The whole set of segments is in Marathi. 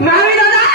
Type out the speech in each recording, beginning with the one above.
नाही दादा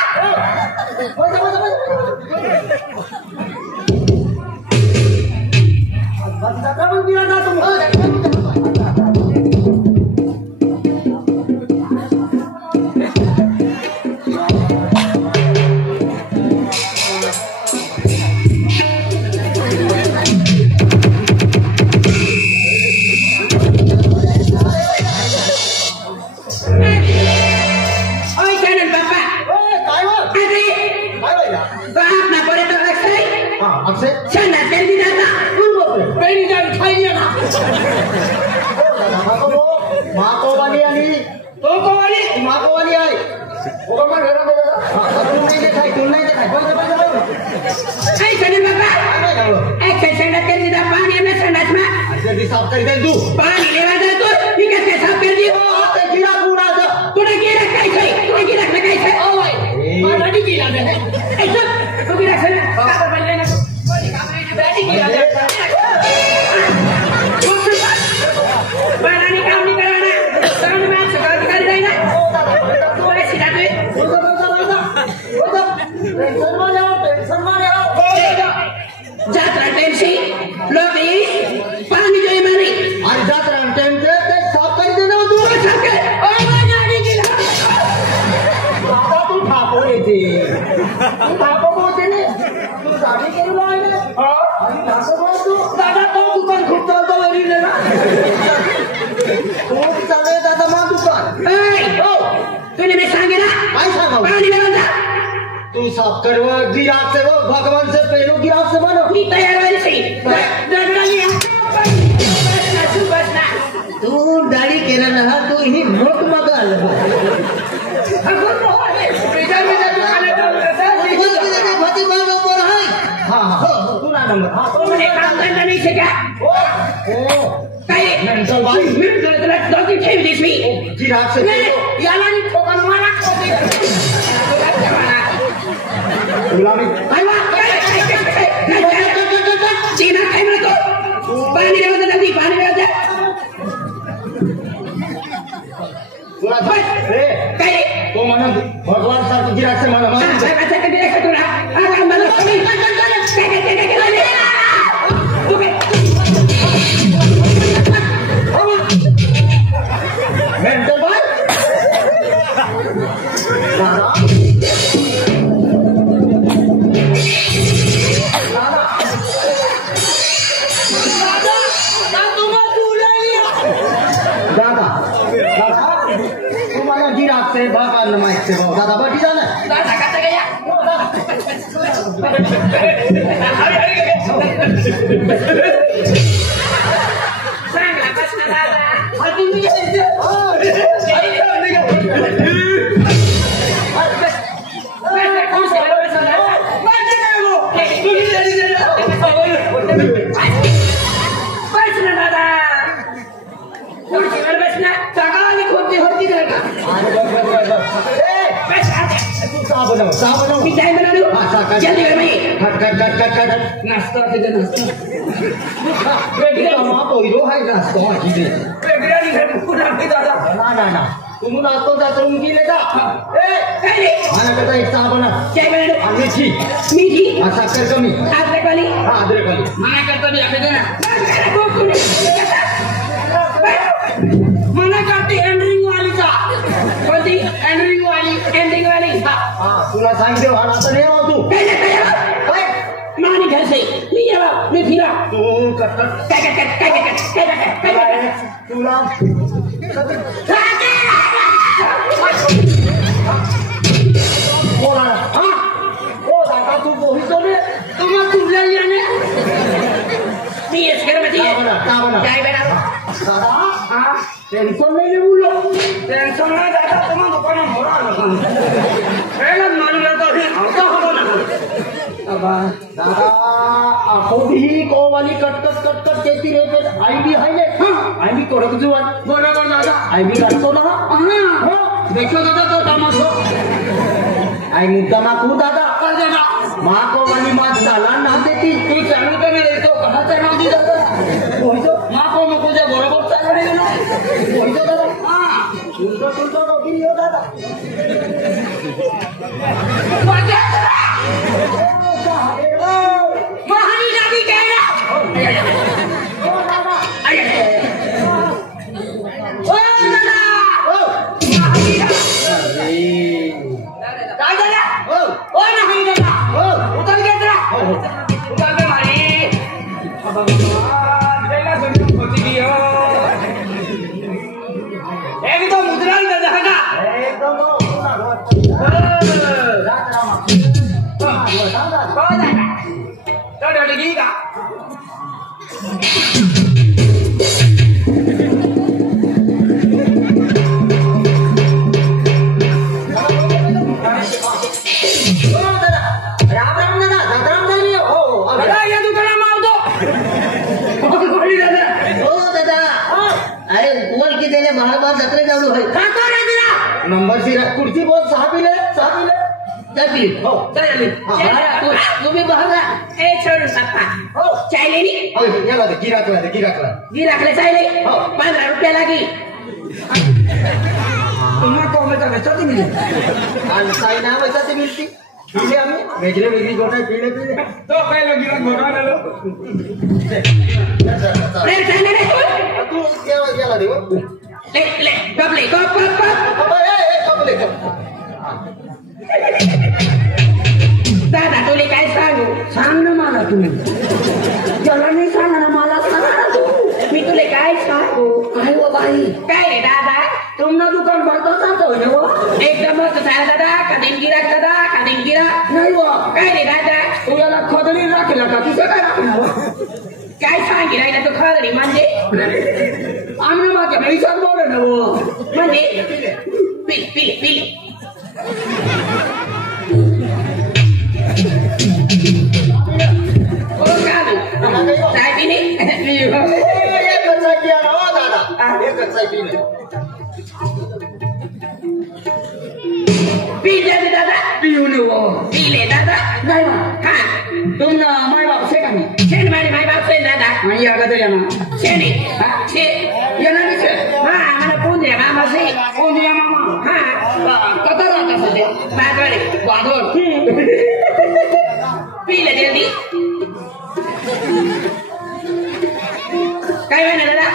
तुमचा नोकरी येऊ दादा महानी जाती कहना नंबर सिरा कुर्सी बहुत साहब ही ले हो तुम्ही बघा ए छोड़ सप्पा हो चाय लेनी याला दे गिराकला गिराकले चाय ले 15 रुपया लागी तुम्हा को में तो मिली आणि चाय ना वैसा ते मिलती पीले आम्ही वेगळी गोटा पीले तो पहिला गिराक गोटा आलो रे चाय ले तू गेला देव ले कपले कप दादा तुले काय सांगू सांग ना मला तुम्ही त्याला नाही सांगा ना मला सांगा ना तू मी तुले काय सांगू काय हो बाई काय रे दादा तुमनं दुकान भरतो जातो ना वो एकदम सारा दादा कदीम गिराक नाही वो काय रे दादा तुला खदडी राखला का तुझं काय राखलं काय सांगी राहिला तू खदडी म्हणजे आम्ही माझ्या पैशात बोल ना वो म्हणजे पिले चाय पिणे दादा पिऊन पिले दादा नाही हा तुम माय बाप से कमी शेण माय बाप से दादा आणि या गदर ना शेणी शे येणार नाही हा मला कोंद्या मामा हा कथा राहता सध्या बागडे वादळ पिले जल्दी काय म्हणा दादा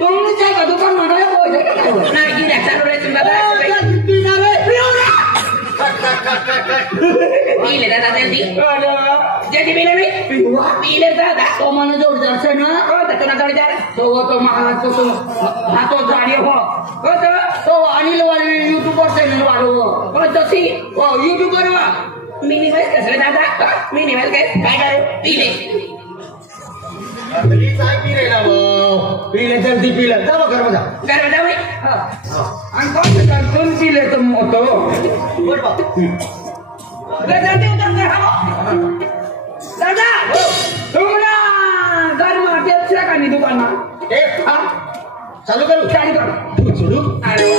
तुमच्या का दुकान म्हणाले नाही गिऱ्हाईक चालू रे तुम्ही दादा पीले दादा जल्दी पीले दादा तो मन जोरदार से ना तो ना जोरदार तो महाराज तो हाथों गाड़ी हो तो अनिल वाले यूट्यूबर चैनल वाले हो तशी यूट्यूबर मिनिमल कसं दादा मिनिमल काय करे पीले चाय पीले ना पीले जल्दी पीले जाओ घर में जाओ भाई आणि कोण पीले तो मोठो बोल बा जल्दी उतर दादा तुम्हाला घर में अच्छा का नहीं दुकान चालू करू सुरू अरे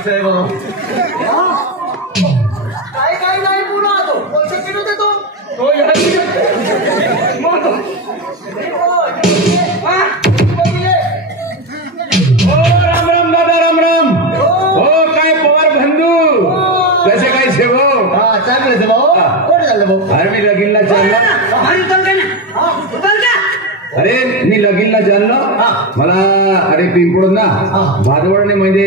साहेब काय काय नाही पुन्हा तो पैसे किती देतो तो राम राम दादा राम राम हो काय पवार बंधू कसे काय सेव चांगलं भाऊ कोण झालं भाऊ अरे मी लगीनला चाललो अरे मी लगीनला चाललो मला अरे पिंपळून ना भादवडने म्हणजे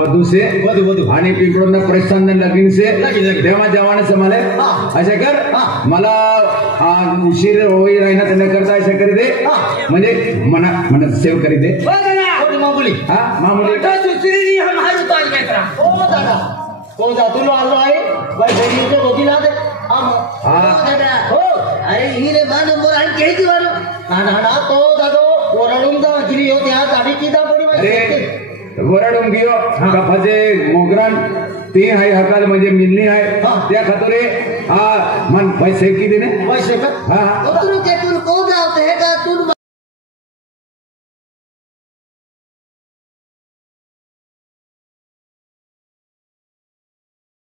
वधू से वधू आणि पिंपळून ना प्रस्थान लगीन से तेव्हा जवाने समाले असे कर मला उशीर होई राहिना त्यांना करता असे करी दे म्हणजे मना सेव करी दे मामुली हा मामुली हो दादा हो जा तुला आलो आहे बहिणीच्या दोघीला दे हो अरे ही रे बा नंबर आहे केली वालो ना तो दादो ओरडून जा गिरी होती आज आधी किदा पडी अरे वरडून गियो कफाचे मोगरान ते आहे हकाल म्हणजे मिलनी आहे त्या खातोरे मन पैसे की देने पैसे का हा तू ते तू को जावते है का तू